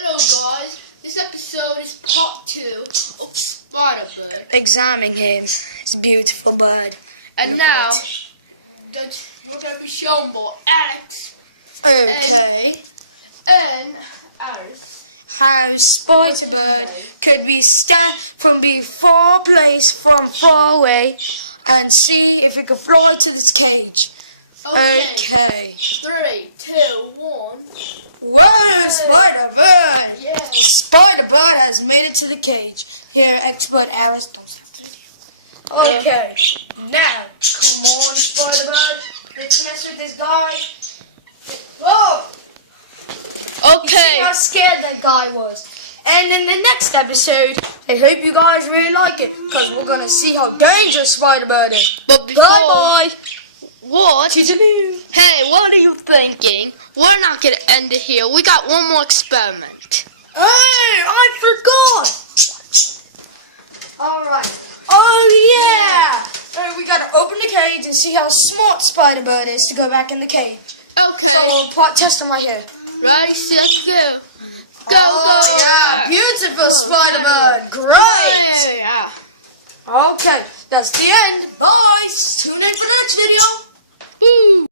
Hello guys, this episode is part 2 of Spider-Bird. Examining him. It's a beautiful bird. And now, we're going to be shown more Alex Okay. and Aris. How Spider-Bird could be from far away and see if it could fly to this cage. Okay. 3, 2, 1. Whoa, Spider-Bird! Yes. Spider-Bird has made it to the cage. Here, expert Aris, don't stop the video. Okay, now, come on, Spider-Bird. Let's mess with this guy. Whoa! You see how scared that guy was. And in the next episode, I hope you guys really like it, because we're going to see how dangerous Spider-Bird is. But before, bye-bye. What? Toodaloo. Hey, what are you thinking? We're not going to end it here. We got one more experiment. Hey, I forgot. Alright. Oh, yeah. So we got to open the cage and see how smart Spider-Bird is to go back in the cage. Okay. So we'll test him right here. Ready, set, go. Go, yeah, go. beautiful Spider-Bird. Great. Yeah. Okay, that's the end. Bye. Tune in for the next video. Woo.